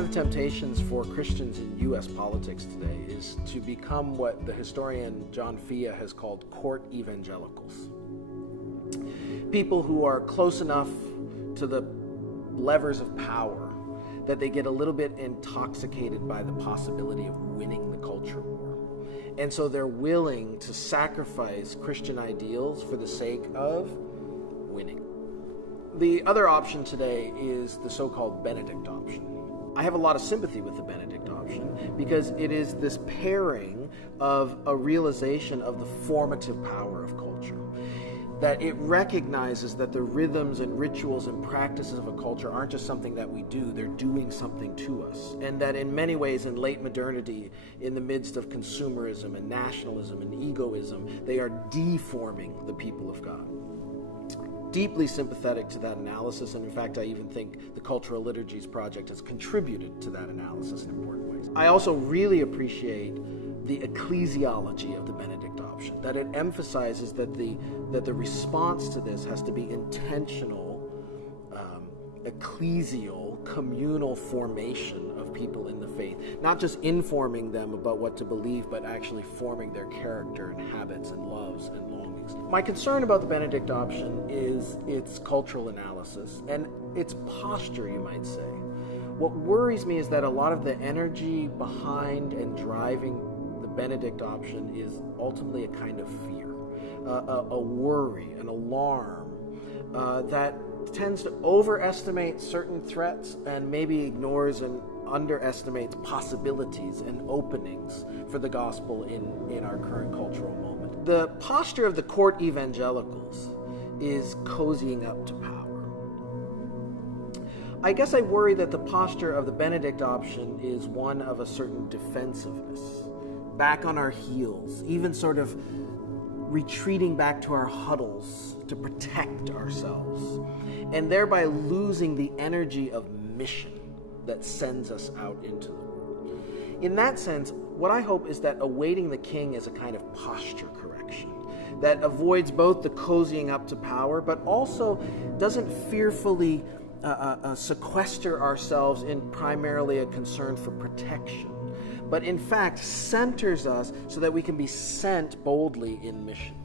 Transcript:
of the temptations for Christians in U.S. politics today is to become what the historian John Fea has called court evangelicals. People who are close enough to the levers of power that they get a little bit intoxicated by the possibility of winning the culture war. And so they're willing to sacrifice Christian ideals for the sake of winning. The other option today is the so-called Benedict Option. I have a lot of sympathy with the Benedict Option because it is this pairing of a realization of the formative power of culture. That it recognizes that the rhythms and rituals and practices of a culture aren't just something that we do, they're doing something to us. And that in many ways in late modernity, in the midst of consumerism and nationalism and egoism, they are deforming the people of God. Deeply sympathetic to that analysis, and in fact I even think the Cultural Liturgies project has contributed to that analysis in important ways. I also really appreciate the ecclesiology of the Benedict Option, that it emphasizes that the response to this has to be intentional, ecclesial, communal formation of people in the faith. Not just informing them about what to believe, but actually forming their character and habits and loves and longings. My concern about the Benedict Option is its cultural analysis and its posture, you might say. What worries me is that a lot of the energy behind and driving the Benedict Option is ultimately a kind of fear, a worry, an alarm that tends to overestimate certain threats and maybe ignores and underestimates possibilities and openings for the gospel in our current cultural moment. The posture of the court evangelicals is cozying up to power. I guess I worry that the posture of the Benedict Option is one of a certain defensiveness, back on our heels, even sort of retreating back to our huddles to protect ourselves, and thereby losing the energy of mission that sends us out into the world. In that sense, what I hope is that awaiting the king is a kind of posture correction that avoids both the cozying up to power, but also doesn't fearfully sequester ourselves in primarily a concern for protection, but in fact centers us so that we can be sent boldly in mission.